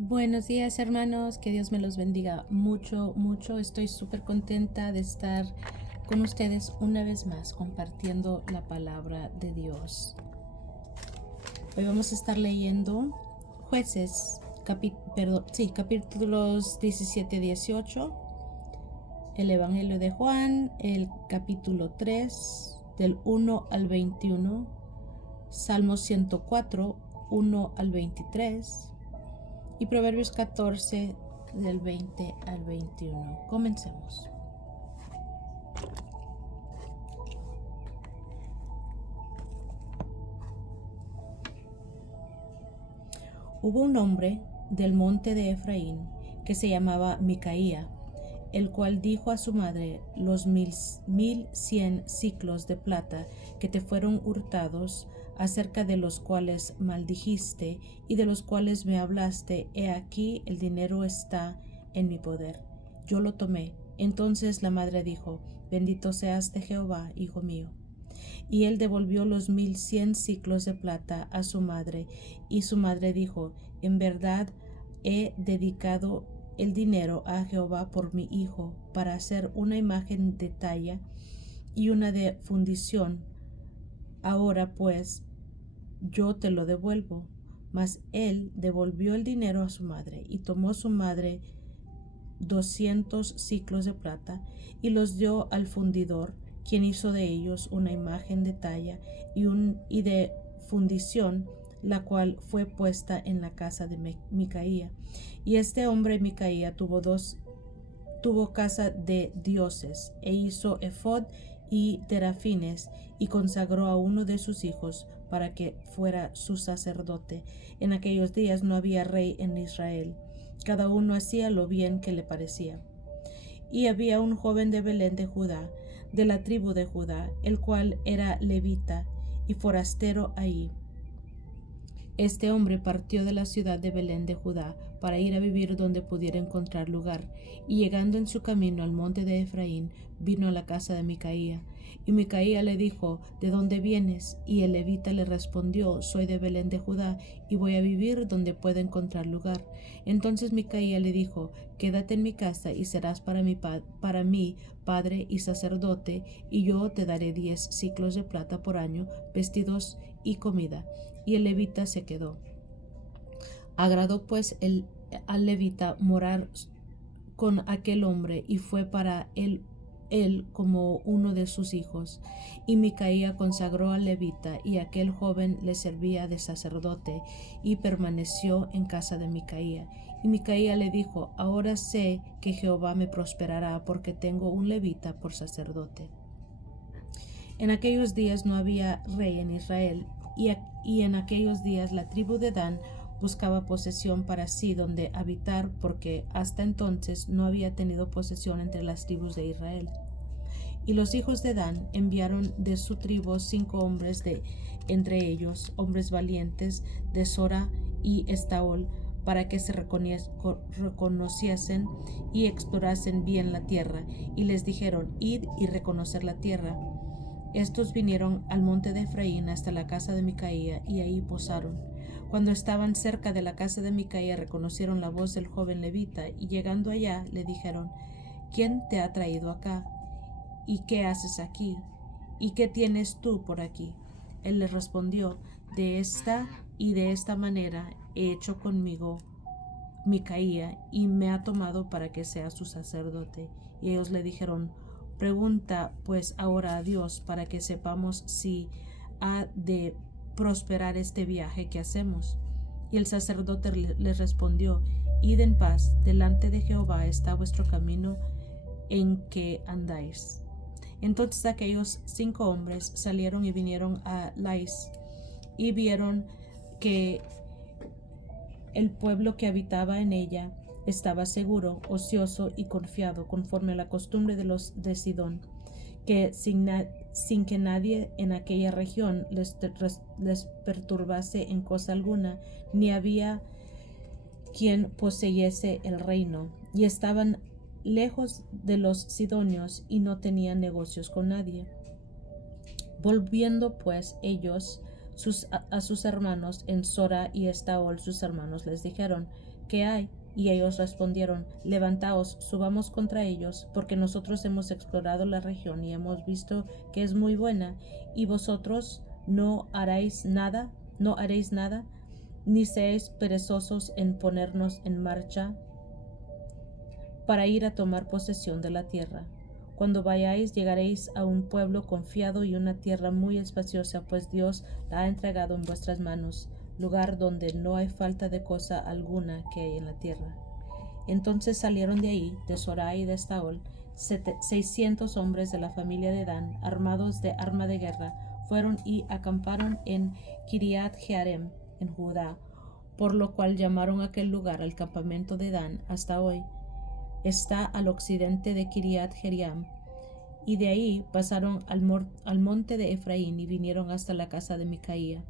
Buenos días, hermanos, que Dios me los bendiga mucho, mucho. Estoy súper contenta de estar con ustedes una vez más compartiendo la palabra de Dios. Hoy vamos a estar leyendo Jueces, capítulos 17-18, el Evangelio de Juan, el capítulo 3, del 1 al 21, Salmo 104, 1 al 23, y Proverbios 14 del 20 al 21. Comencemos. Hubo un hombre del monte de Efraín que se llamaba Micaía, el cual dijo a su madre: los 1100 siclos de plata que te fueron hurtados, acerca de los cuales maldijiste y de los cuales me hablaste, he aquí el dinero está en mi poder. Yo lo tomé. Entonces la madre dijo: bendito seas de Jehová, hijo mío. Y él devolvió los 1100 siclos de plata a su madre, y su madre dijo: en verdad he dedicado el dinero a Jehová por mi hijo, para hacer una imagen de talla y una de fundición. Ahora pues yo te lo devuelvo. Mas él devolvió el dinero a su madre, y tomó su madre 200 siclos de plata y los dio al fundidor, quien hizo de ellos una imagen de talla y de fundición, la cual fue puesta en la casa de Micaía. Y este hombre Micaía tuvo casa de dioses, e hizo efod y terafines, y consagró a uno de sus hijos para que fuera su sacerdote. En aquellos días no había rey en Israel. Cada uno hacía lo bien que le parecía. Y había un joven de Belén de Judá, de la tribu de Judá, el cual era levita y forastero ahí. Este hombre partió de la ciudad de Belén de Judá para ir a vivir donde pudiera encontrar lugar, y llegando en su camino al monte de Efraín, vino a la casa de Micaía. Y Micaía le dijo: ¿de dónde vienes? Y el levita le respondió: soy de Belén de Judá, y voy a vivir donde pueda encontrar lugar. Entonces Micaía le dijo: quédate en mi casa y serás para mí padre y sacerdote, y yo te daré 10 siclos de plata por año, vestidos y comida. Y el levita se quedó. Agradó pues al levita morar con aquel hombre, y fue para él como uno de sus hijos. Y Micaía consagró al levita, y aquel joven le servía de sacerdote, y permaneció en casa de Micaía. Y Micaía le dijo: ahora sé que Jehová me prosperará, porque tengo un levita por sacerdote. En aquellos días no había rey en Israel, y en aquellos días la tribu de Dan buscaba posesión para sí donde habitar, porque hasta entonces no había tenido posesión entre las tribus de Israel. Y los hijos de Dan enviaron de su tribu 5 hombres, entre ellos hombres valientes de Sora y Estaol, para que se reconociesen y explorasen bien la tierra. Y les dijeron: id y reconocer la tierra. Estos vinieron al monte de Efraín hasta la casa de Micaía, y ahí posaron. Cuando estaban cerca de la casa de Micaía, reconocieron la voz del joven levita, y llegando allá le dijeron: ¿quién te ha traído acá? ¿Y qué haces aquí? ¿Y qué tienes tú por aquí? Él les respondió: de esta y de esta manera he hecho conmigo Micaía, y me ha tomado para que sea su sacerdote. Y ellos le dijeron: pregunta pues ahora a Dios, para que sepamos si ha de prosperar este viaje que hacemos. Y el sacerdote les respondió: id en paz, delante de Jehová está vuestro camino en que andáis. Entonces aquellos 5 hombres salieron y vinieron a Lais, y vieron que el pueblo que habitaba en ella estaba seguro, ocioso y confiado, conforme a la costumbre de los de Sidón, que sin que nadie en aquella región les perturbase en cosa alguna, ni había quien poseyese el reino, y estaban lejos de los sidonios y no tenían negocios con nadie. Volviendo pues ellos a sus hermanos en Sora y Estaol, sus hermanos les dijeron: ¿qué hay? Y ellos respondieron, levantaos, subamos contra ellos, porque nosotros hemos explorado la región y hemos visto que es muy buena, y vosotros no haréis nada, ni seáis perezosos en ponernos en marcha para ir a tomar posesión de la tierra. Cuando vayáis, llegaréis a un pueblo confiado y una tierra muy espaciosa, pues Dios la ha entregado en vuestras manos, lugar donde no hay falta de cosa alguna que hay en la tierra. Entonces salieron de ahí, de Sorá y de Estaol, 600 hombres de la familia de Dan, armados de arma de guerra, fueron y acamparon en Kiriat Jearim, en Judá, por lo cual llamaron aquel lugar el campamento de Dan hasta hoy. Está al occidente de Kiriat Jearim, y de ahí pasaron al monte de Efraín y vinieron hasta la casa de Micaía.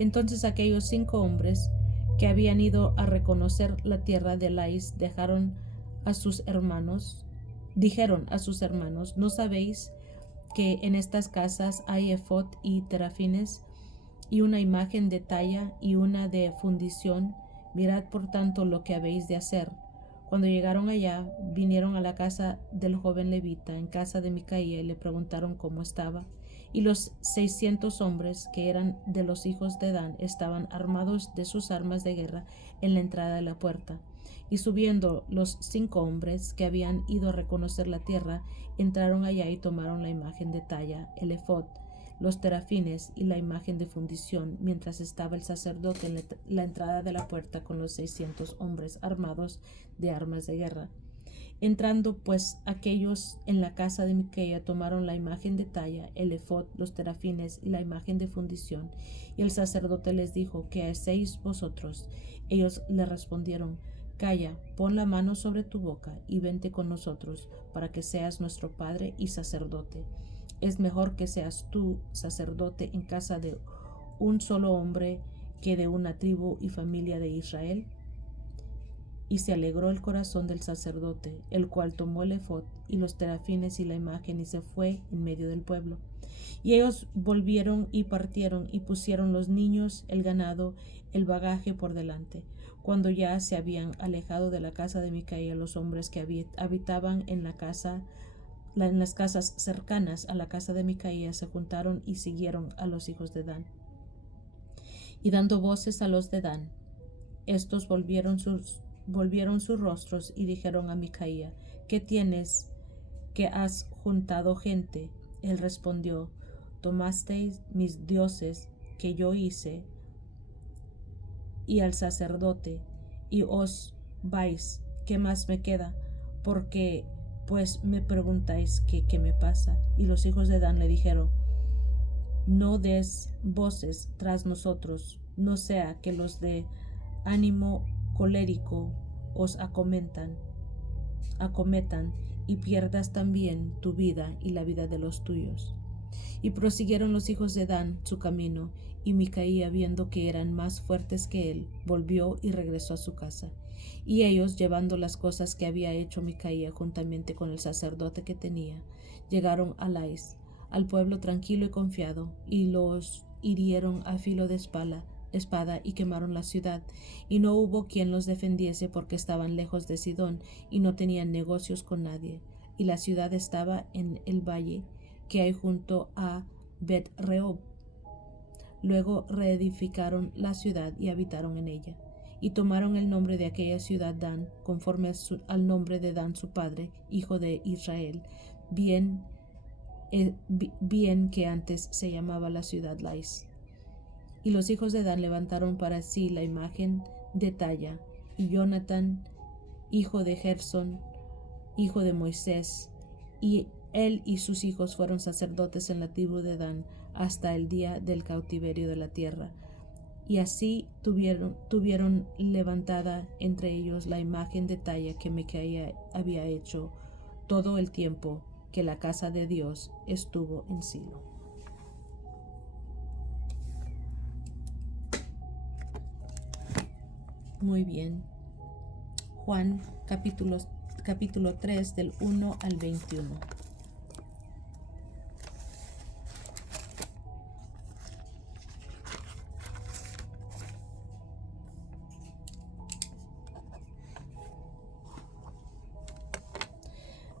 Entonces aquellos 5 hombres que habían ido a reconocer la tierra de Lais dijeron a sus hermanos, ¿no sabéis que en estas casas hay efod y terafines y una imagen de talla y una de fundición? Mirad por tanto lo que habéis de hacer. Cuando llegaron allá, vinieron a la casa del joven levita, en casa de Micaía, y le preguntaron cómo estaba. Y los 600 hombres que eran de los hijos de Dan estaban armados de sus armas de guerra en la entrada de la puerta. Y subiendo los 5 hombres que habían ido a reconocer la tierra, entraron allá y tomaron la imagen de talla, el efod, los terafines y la imagen de fundición, mientras estaba el sacerdote en la entrada de la puerta con los 600 hombres armados de armas de guerra. Entrando pues aquellos en la casa de Micaía, tomaron la imagen de talla, el efod, los terafines y la imagen de fundición. Y el sacerdote les dijo, ¿qué hacéis vosotros? Ellos le respondieron, calla, pon la mano sobre tu boca y vente con nosotros, para que seas nuestro padre y sacerdote. Es mejor que seas tú sacerdote en casa de un solo hombre que de una tribu y familia de Israel. Y se alegró el corazón del sacerdote, el cual tomó el efod y los terafines y la imagen y se fue en medio del pueblo. Y ellos volvieron y partieron y pusieron los niños, el ganado, el bagaje por delante. Cuando ya se habían alejado de la casa de Micaía, los hombres que habitaban en las casas cercanas a la casa de Micaía se juntaron y siguieron a los hijos de Dan. Y dando voces a los de Dan, estos volvieron sus rostros y dijeron a Micaía, ¿qué tienes que has juntado gente? Él respondió, tomasteis mis dioses que yo hice y al sacerdote, y os vais, ¿qué más me queda? Porque pues me preguntáis qué me pasa. Y los hijos de Dan le dijeron, no des voces tras nosotros, no sea que los de ánimo colérico os acometan y pierdas también tu vida y la vida de los tuyos. Y prosiguieron los hijos de Dan su camino, y Micaía, viendo que eran más fuertes que él, volvió y regresó a su casa. Y ellos, llevando las cosas que había hecho Micaía juntamente con el sacerdote que tenía, llegaron a Lais, al pueblo tranquilo y confiado, y los hirieron a filo de espada y quemaron la ciudad, y no hubo quien los defendiese porque estaban lejos de Sidón y no tenían negocios con nadie. Y la ciudad estaba en el valle que hay junto a Bet-Rehob. Luego reedificaron la ciudad y habitaron en ella, y tomaron el nombre de aquella ciudad Dan, conforme al nombre de Dan su padre, hijo de Israel, bien que antes se llamaba la ciudad Lais. Y los hijos de Dan levantaron para sí la imagen de talla, y Jonathan, hijo de Gersón, hijo de Moisés, y él y sus hijos fueron sacerdotes en la tribu de Dan hasta el día del cautiverio de la tierra. Y así tuvieron levantada entre ellos la imagen de talla que Micaía había hecho todo el tiempo que la casa de Dios estuvo en Silo. Muy bien. Juan capítulo 3 del 1 al 21.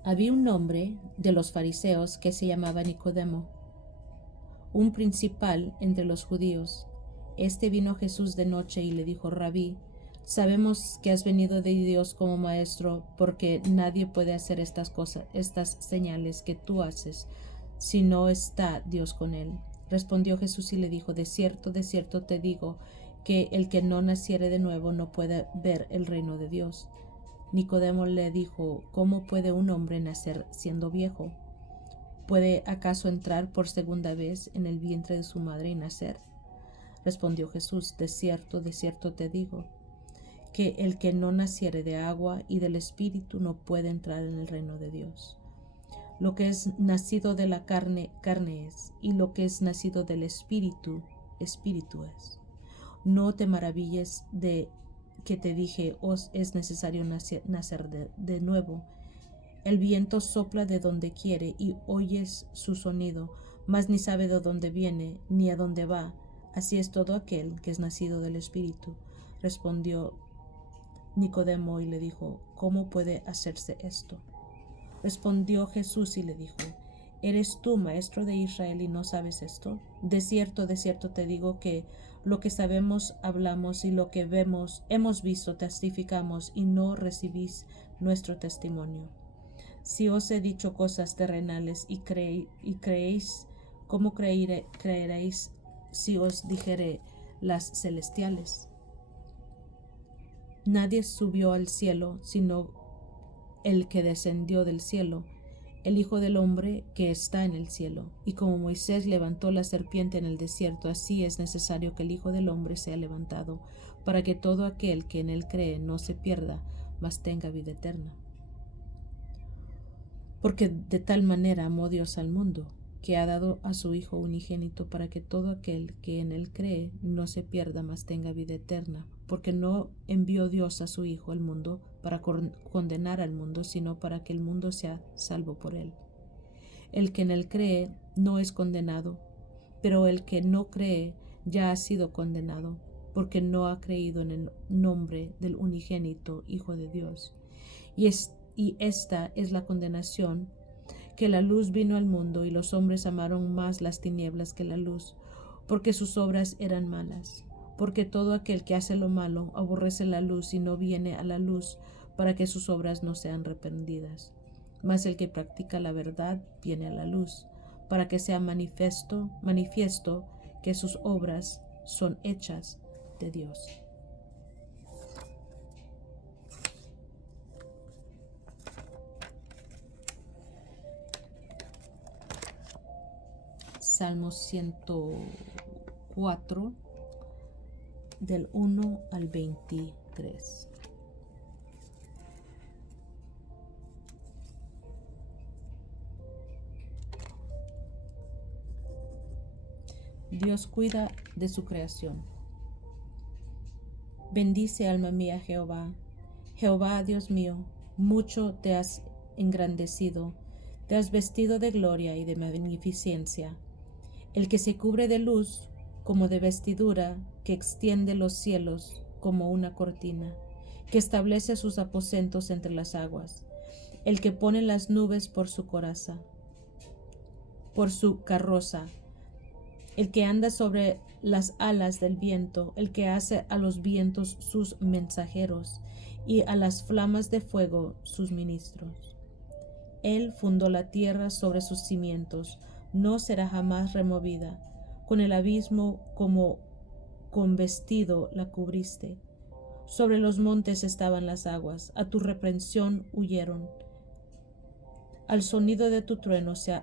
Había un hombre de los fariseos que se llamaba Nicodemo, un principal entre los judíos. Este vino a Jesús de noche y le dijo: Rabí, sabemos que has venido de Dios como maestro, porque nadie puede hacer estas cosas, estas señales que tú haces, si no está Dios con él. Respondió Jesús y le dijo: de cierto te digo, que el que no naciere de nuevo no puede ver el reino de Dios. Nicodemo le dijo: ¿cómo puede un hombre nacer siendo viejo? ¿Puede acaso entrar por segunda vez en el vientre de su madre y nacer? Respondió Jesús: de cierto te digo, que el que no naciere de agua y del Espíritu no puede entrar en el reino de Dios. Lo que es nacido de la carne, carne es, y lo que es nacido del Espíritu, Espíritu es. No te maravilles de que te dije: os es necesario nacer de nuevo. El viento sopla de donde quiere y oyes su sonido, mas ni sabe de dónde viene ni a dónde va. Así es todo aquel que es nacido del Espíritu. Respondió Nicodemo y le dijo: ¿cómo puede hacerse esto? Respondió Jesús y le dijo: ¿eres tú maestro de Israel y no sabes esto? De cierto te digo que lo que sabemos hablamos, y lo que hemos visto testificamos, y no recibís nuestro testimonio. Si os he dicho cosas terrenales y creéis, ¿cómo creeréis si os dijere las celestiales? Nadie subió al cielo sino el que descendió del cielo, el Hijo del Hombre que está en el cielo. Y como Moisés levantó la serpiente en el desierto, así es necesario que el Hijo del Hombre sea levantado, para que todo aquel que en él cree no se pierda, mas tenga vida eterna. Porque de tal manera amó Dios al mundo, que ha dado a su Hijo unigénito, para que todo aquel que en él cree no se pierda, mas tenga vida eterna. Porque no envió Dios a su Hijo al mundo para condenar al mundo, sino para que el mundo sea salvo por él. El que en él cree no es condenado, pero el que no cree ya ha sido condenado, porque no ha creído en el nombre del unigénito Hijo de Dios. Y esta es la condenación, que la luz vino al mundo, y los hombres amaron más las tinieblas que la luz, porque sus obras eran malas. Porque todo aquel que hace lo malo aborrece la luz y no viene a la luz, para que sus obras no sean reprendidas. Mas el que practica la verdad viene a la luz, para que sea manifiesto que sus obras son hechas de Dios. Salmo 104, del 1 al 23. Dios cuida de su creación. Bendice, alma mía, Jehová. Jehová, Dios mío, mucho te has engrandecido, te has vestido de gloria y de magnificencia. El que se cubre de luz como de vestidura, que extiende los cielos como una cortina, que establece sus aposentos entre las aguas, el que pone las nubes por su coraza, por su carroza, el que anda sobre las alas del viento, el que hace a los vientos sus mensajeros y a las flamas de fuego sus ministros. Él fundó la tierra sobre sus cimientos, no será jamás removida. Con el abismo como con vestido la cubriste. Sobre los montes estaban las aguas, a tu reprensión huyeron. Al sonido de tu trueno se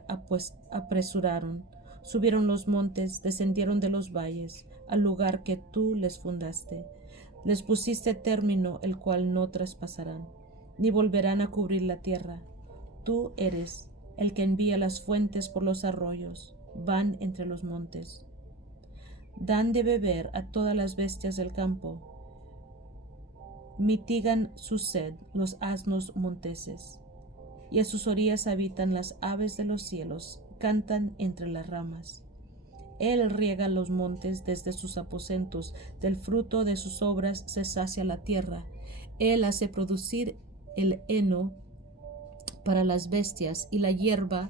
apresuraron. Subieron los montes, descendieron de los valles, al lugar que tú les fundaste. Les pusiste término, el cual no traspasarán, ni volverán a cubrir la tierra. Tú eres el que envía las fuentes por los arroyos, van entre los montes. Dan de beber a todas las bestias del campo. Mitigan su sed los asnos monteses, y a sus orillas habitan las aves de los cielos, cantan entre las ramas. Él riega los montes desde sus aposentos, del fruto de sus obras se sacia la tierra. Él hace producir el heno para las bestias y la hierba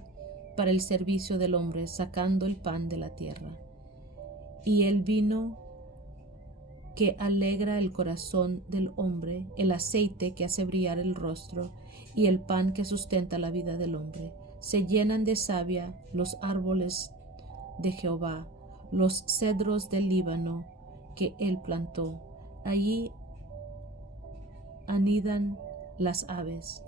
para el servicio del hombre, sacando el pan de la tierra. Y el vino que alegra el corazón del hombre, el aceite que hace brillar el rostro, y el pan que sustenta la vida del hombre. Se llenan de savia los árboles de Jehová, los cedros del Líbano que él plantó. Allí anidan las aves.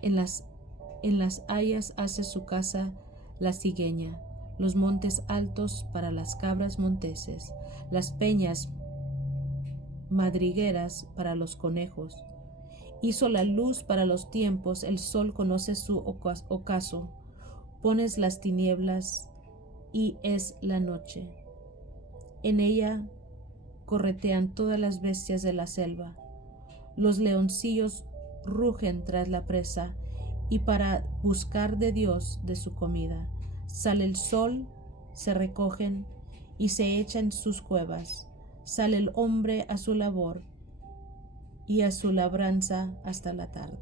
En las hayas hace su casa la cigüeña, los montes altos para las cabras monteses, las peñas madrigueras para los conejos. Hizo la luz para los tiempos, el sol conoce su ocaso. Pones las tinieblas y es la noche. En ella corretean todas las bestias de la selva. Los leoncillos rugen tras la presa y para buscar de Dios de su comida. Sale el sol, se recogen y se echan en sus cuevas. Sale el hombre a su labor y a su labranza hasta la tarde.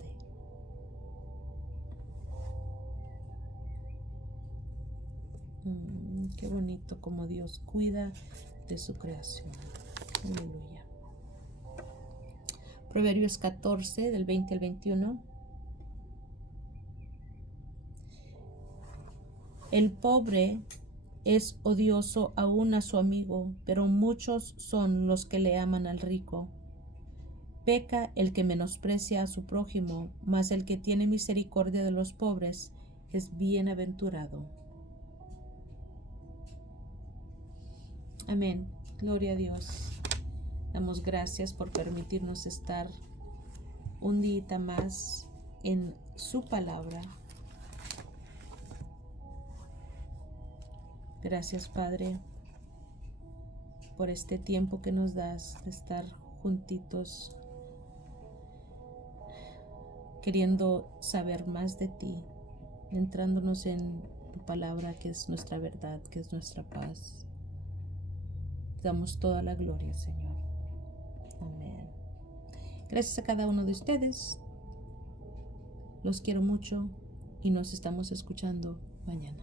Qué bonito como Dios cuida de su creación. Aleluya. Proverbios 14, del 20 al 21. El pobre es odioso aún a su amigo, pero muchos son los que le aman al rico. Peca el que menosprecia a su prójimo, mas el que tiene misericordia de los pobres es bienaventurado. Amén. Gloria a Dios. Damos gracias por permitirnos estar un día más en su palabra. Gracias, Padre, por este tiempo que nos das de estar juntitos, queriendo saber más de ti, entrándonos en tu palabra, que es nuestra verdad, que es nuestra paz. Te damos toda la gloria, Señor. Amén. Gracias a cada uno de ustedes. Los quiero mucho y nos estamos escuchando mañana.